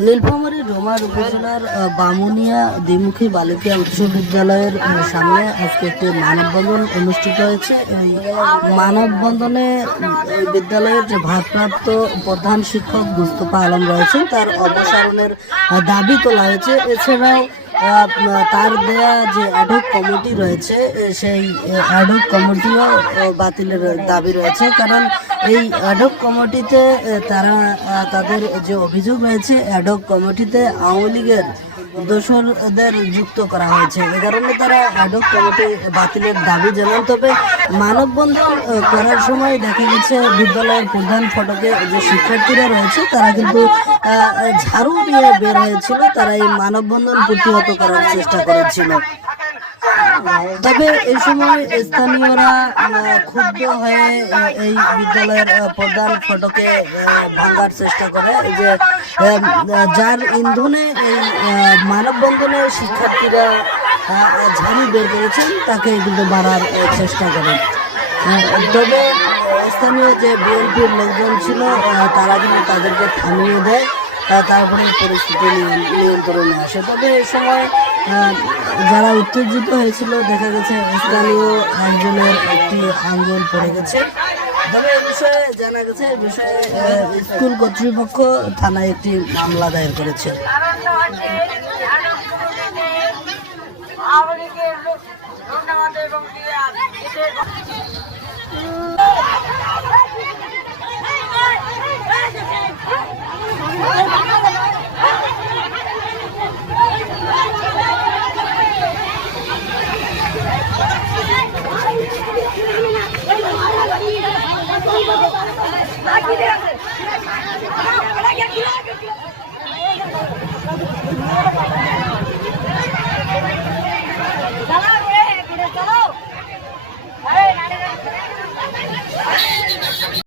নীলফামারী ডোমার উপজেলার বামুনিয়া দ্বিমুখী বালিকা উচ্চ বিদ্যালয়ের সামনে আজকে একটি মানববন্ধন অনুষ্ঠিত হয়েছে। এই মানববন্ধনে বিদ্যালয়ের যে ভারপ্রাপ্ত প্রধান শিক্ষক মুস্তফা আলম রয়েছেন তার অপসারণের দাবি তোলা হয়েছে। এছাড়াও তার দেয়া যে অ্যাডহক কমিটি রয়েছে সেই অ্যাডহক কমিটিও বাতিলের দাবি রয়েছে, কারণ এই অ্যাডহক কমিটিতে তারা তাদের যে অভিযোগ রয়েছে অ্যাডহক কমিটিতে আওয়ামী লীগের দোসরদের যুক্ত করা হয়েছে। এ কারণে তারা অ্যাডহক কমিটি বাতিলের দাবি জানান। তবে মানববন্ধন করার সময় দেখা গেছে বিদ্যালয়ের প্রধান ফটকে যে শিক্ষার্থীরা রয়েছে তারা কিন্তু ঝাড়ু দিয়ে বের হয়েছিল, তারা এই মানববন্ধন প্রতিহত করার চেষ্টা করেছিল। তবে এই সময় স্থানীয়রা ক্ষুব্ধ হয়ে এই বিদ্যালয়ের প্রধান ফটকে ভাঙার চেষ্টা করে, যে যার ইন্ধনে এই মানববন্ধনে শিক্ষার্থীরা ঝাড়ু বের করেছেন তাকে কিন্তু মারার চেষ্টা করেন। তবে স্থানীয় যে বিএনপির লোকজন ছিল তারা কিন্তু তাদেরকে থামিয়ে দেয়, তারপরে পরিস্থিতি নিয়ন্ত্রণে আসে। তবে এই সময় যারা উত্তেজিত হয়েছিল দেখা গেছে স্থানীয় একজনের একটি আঙ্গুল পড়ে গেছে। তবে এই বিষয়ে জানা গেছে, এই বিষয়ে স্কুল কর্তৃপক্ষ থানায় একটি মামলা দায়ের করেছে।